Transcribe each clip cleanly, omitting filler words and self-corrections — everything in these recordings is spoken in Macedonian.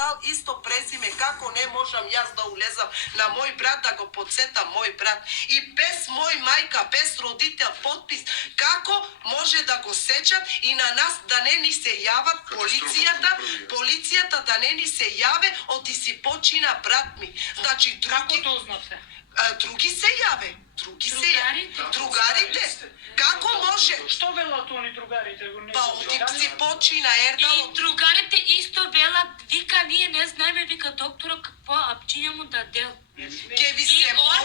Ердал, исто презиме, како не можам јас да улезам на мој брат, да го подсетам мој брат. И без мој мајка, без родител, подпис, како може да го сечат и на нас да не ни се јават полицијата да не ни се јаве, оти си почина брат ми. Значи, други... Како дознавте? Други се јаве. Другарите. Како може? Што велат они другарите? Па оти си почина Ердал. И другарите исто велат, вика, ние не знаеме, вика доктора какво апчиња му да дел. Ке ви се мола,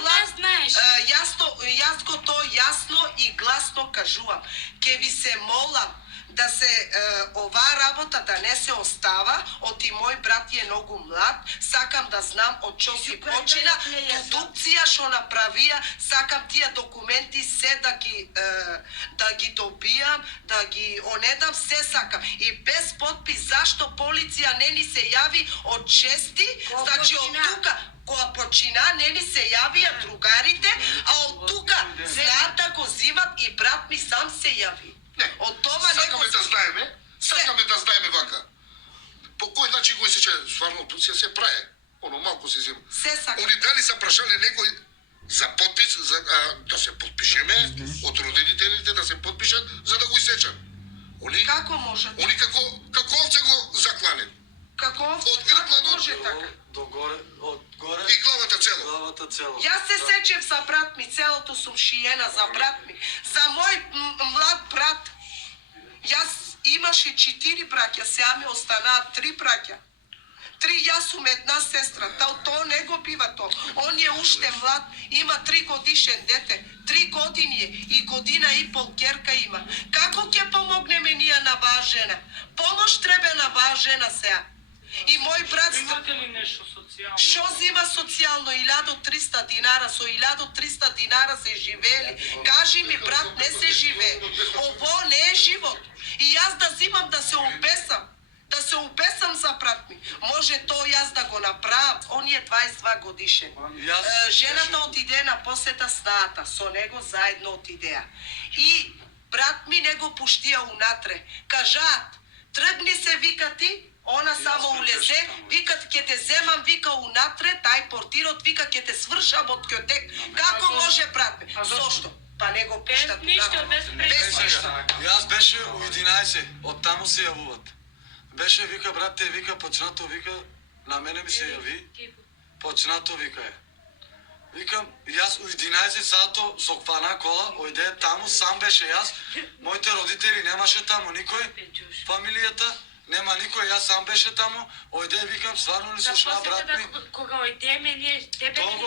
јас го то јасно и гласно кажувам. Ке ви се молам да се оваа работа да не се остава, оти мој брат е многу млад, сакам да знам од што си почина, продукција што направија, сакам тие документи се да ги добијам, да ги онедам, се сакам. И без подпис, зашто полиција не ни се јави од 6, значи од тука, која почина, не ни се јавија другарите, а од тука знаат да го зимат и брат ми сам се јави. Не, сакаме да знаеме вака. По кој начин го сече стварно се праe? Оно малку се зема. Се сака. Они дали са прашале некој за подпис, да се подпишеме, од родителите да се подпишат, за да го исечат. Они Како може? Они како овце го заклане. Како може така? Одгоре И главата цело. Јас се сечев за брат ми, целото сум шиена за брат ми. За мој млад брат. Јас имаше 4 браќа, сега ми останаат 3 браќа. 3, јас сум една сестра, то не го бива то. Он е уште млад, има 3 годишен дете, 3 години е и година и пол керка има. Како ќе помогнеме ние на ваа жена? Помош треба на ваа жена сега. И мој брат... Имате ли нешто социјално? Што зима социјално? 1300 динара, со 1300 динара се живели. Кажи ми, брат, не се живее. Ово не е живот. И јас да зимам да се обесам. Да се обесам за брат ми. Може то јас да го направам. Он е 22 годишен. Жената отиде на посета снаата. Со него заедно отидеа. И брат ми не го пуштија унатре. Кажаат, тргни се, вика ти, она само улезе, викат ќе те земам, вика унатре, тај портирот, вика ќе те свршам од кјотек. Како може, брат ми? Зошто? Па не го пуштат унатре. Без ништо. Јас беше у 11, од таму се јавуват. Беше, вика, брате, вика, почнато, вика, на мене ми се јави, почнато, вика е. Викам, јас у 11 сато со хвана кола, ојде таму, сам беше јас, моите родители немаше таму никој, фамилијата, нема никој, јас сам беше таму, ојде, викам, стварно ли слушна брат ми? Кога ојдеме, ние тебе То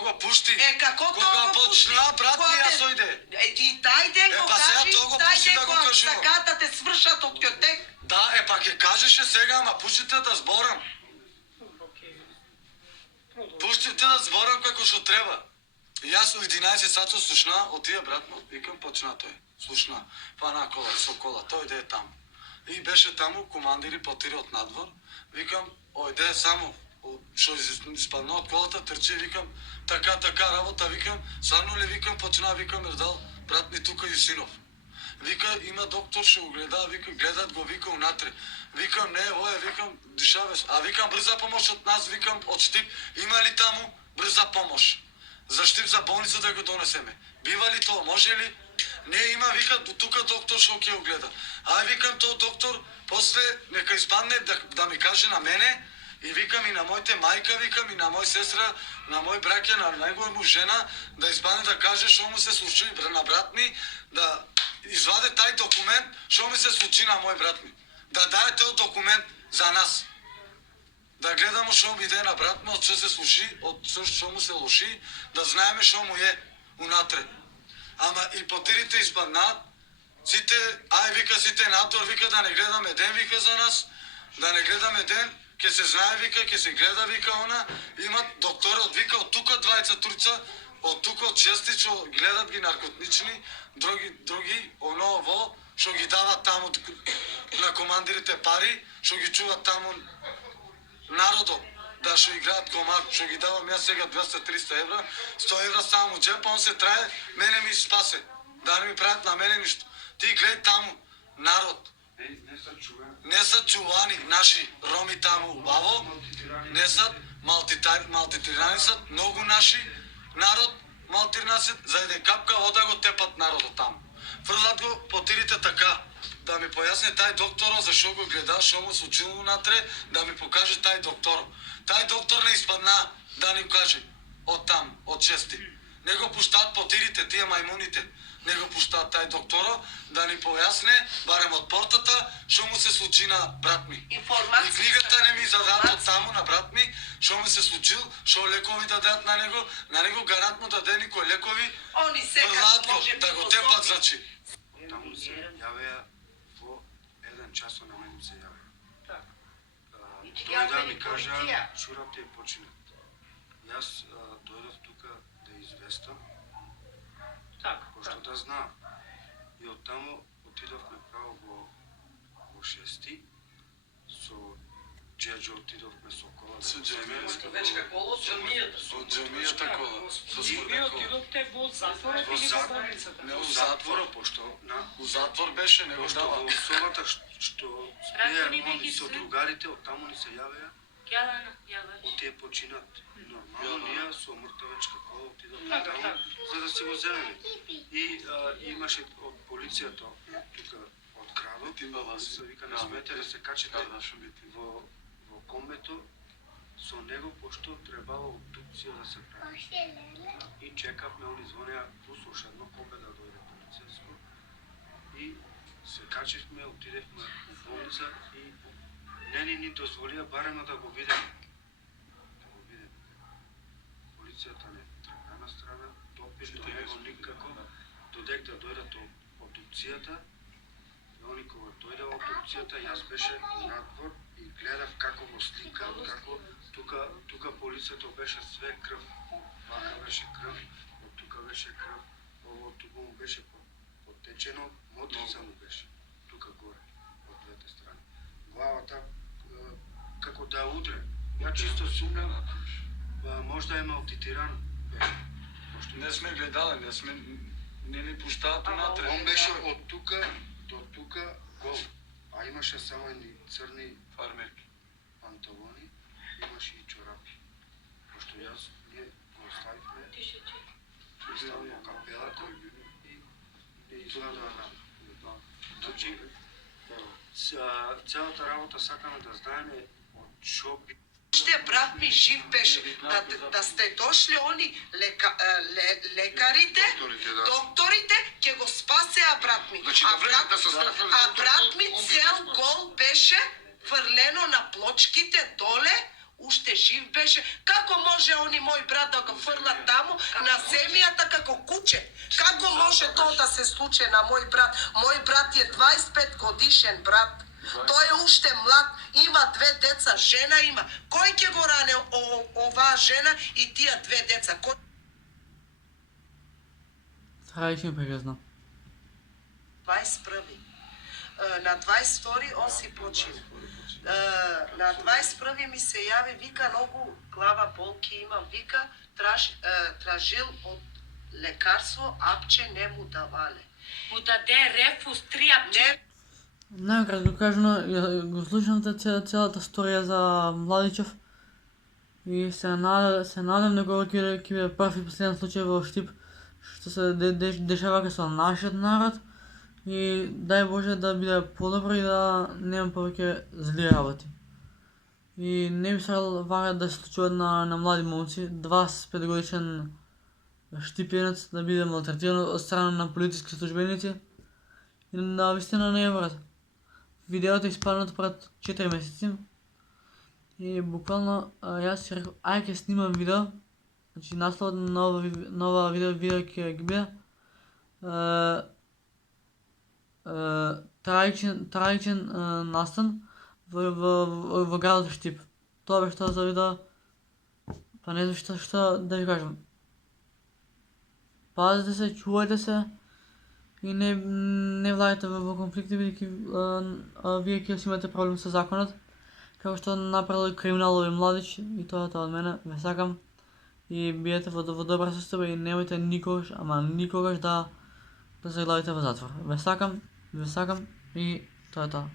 го пушти. Како тоа Кога го пушти? почна брат ми, јас ојде. И тај ден го па сега кажи, тоа го тај пушти ден да го кога кажувам. сакаат да те свршат од кјотек. Да, па ќе кажеше сега, ама пуштите да зборам. Пуштите да зборам како што треба. Јас у 11 сато слушна, отија брат му, викам, почна тој. Слушна, фана кола, со кола, тој иде таму. И беше таму, командири потири од надвор, викам, ојде само, што испадна од колата, трчи, викам, така работа, викам, стварно ли, викам, почна, викам, Ердал, брат ми тука и синов. Вика, има доктор, што го гледа, вика, гледат го, вика, унатре. Викам, не, оје, викам, дишавеш. А викам, брза помош од нас, викам, од Штип, има ли таму брза помош? За Штип, за болница да го донесеме. Бива ли то, може ли? Не, има, вика, тука доктор што ќе го гледа. А викам, то доктор, после, нека испадне да ми каже на мене, и викам и на моите мајка, викам и на мој сестра, на мој браќа, на неговата му жена, да испадне да каже што му се случи на брат ми, да изваде тај документ, што ми се случи на мој брат ми. Да даде тој документ за нас. Да гледамо што ми иде на брат ми, од што се случи, од што му се лоши, да знаеме што му е унатре. Ама и потирите испаднаат, сите, вика, сите надвор, вика, да не гледаме ден, вика, за нас, да не гледаме ден, ќе се знае, вика, ќе се гледа, вика, она, имат докторот, вика, од тука 20 од тука од 6 што гледат ги наркотични, други, ово, што ги дават таму на командирите пари, што ги чуват таму народот, да што играат комар, што ги давам јас сега 200-300 евра, 100 евра само у джепа, он се трае, мене ми спасе, да не ми прават на мене ништо. Ти гледај таму, народ, Не са чувани наши роми таму убаво, не са малтитирани са многу наши народ, малтирани се, за да капка вода го тепат народот таму. Фрлат го потирите така, да ми појасни тај доктор зашо го гледа, шо му случило натре, да ми покаже тај доктор. Тај доктор не испадна да ни каже од там, од чести. Не го пуштаат потирите, тие мајмуните. Не го пуштаат тај докторо да ни појасне, барем од портата, што му се случи на брат ми. И книгата не ми зададат од таму на брат ми, што му се случил, што лекови дадат на него гарантно даде никој лекови, Они секогаш може да го тепат значи. Таму се јавеа во 1 часот на мене се јавеа. Так. Тој да ми кажа, шурапте починат. Јас дојдов тука да известам, Так, пошто так. да знаам. И од таму отидовме право во 6 со Джеджо отидовме со кола да Со го земеме. Со џамијата кола, со Вие смртна кола. отидовте во затворот Во или во затвор. болницата? Не, Во у затвора, затвор. пошто на У затвор беше, не го пошто дава. во собата што Рако спиеа ни они беги со се. другарите, од таму ни се јавеа, Јалана, јаваш. тие починат. Нормално, ние со мртовечка кола отидовме Так, таму, так. за да си го земеме. И имаше од полицијата тука од градот, Тимбала се вика не Да, смете да се качете Да, шо би ти. во комбето со него, пошто требало обдукција да се прави. И чекавме, они звонеа плюс ош едно комбе да дојде полицијско. И се качивме, отидевме у болница и не ни дозволија барем да го видиме. Да го видиме. Полицијата не трага на страна, допир до него никако, додек да дојдат обдукцијата. И они кога дојде обдукцијата, јас беше надвор и гледав како го сликаат, како тука полицијата беше све крв. Вака беше крв, од тука беше крв, ово тука му беше потечено, мотрица му беше, тука горе, од двете страни. Главата како да удре. Ја чисто сумнам, можда е малтитиран беше. Пошто Не сме гледали, не ни пуштаат унатре. он беше од тука до тука гол, а имаше само едни црни Фармерки. панталони, имаше и чорапи. Пошто јас ние го оставивме, оставивме капелата и не изгледа на значи, целата работа сакаме да знаеме од шо би Уште брат ми жив беше, да сте дошли они лекарите, Докторите, да. докторите, ќе го спасеа брат ми. Значи, да влезат да се страфнат А доктор, брат ми колку цел да спаси. гол беше фрлено на плочките доле, уште жив беше. Како може они мој брат да го фрлат таму на земјата како куче? Како може тоа да се случи на мој брат? Мој брат е 25 годишен брат. Тој е уште млад, има 2 деца, жена има. Кој ќе го ране оваа жена и тие 2 деца? Кој? Страшно прегрезно. 21. На 22 он си почина. На 21 ми се јави, вика, многу глава болки имам, вика, тражил од лекарство, апче не му давале. Му даде рефус 3 апче. Не, Најкратко кажано, го слушам целата сторија за Младичев и се надам дека ова ќе биде прв и последен случај во Штип што се дешава кај со нашиот народ и дај Боже да биде подобро и да нема повеќе зли работи. И не би сакал вака да се случуваат на млади момци, 25 годишен штипенец да биде малтретиран од страна на полициски службеници и да вистина не е врат. Видеото е испаднато пред 4 месеци и буквално јас си рекол, ај ќе снимам видео, значи насловот на нова видео ќе ги биде трајчен настан во градот Штип. Тоа беше тоа за видео, па не знам што да ви кажам. Пазите се, чувајте се и не влајте во конфликти, бидејќи вие ќе си имате проблем со законот, како што направил криминалови Младич и тоа од мене, ве сакам и биете во добра состојба и немојте никогаш, ама никогаш да заглавите во затвор. Ве сакам и тоа To je to.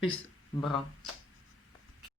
Peace, bro.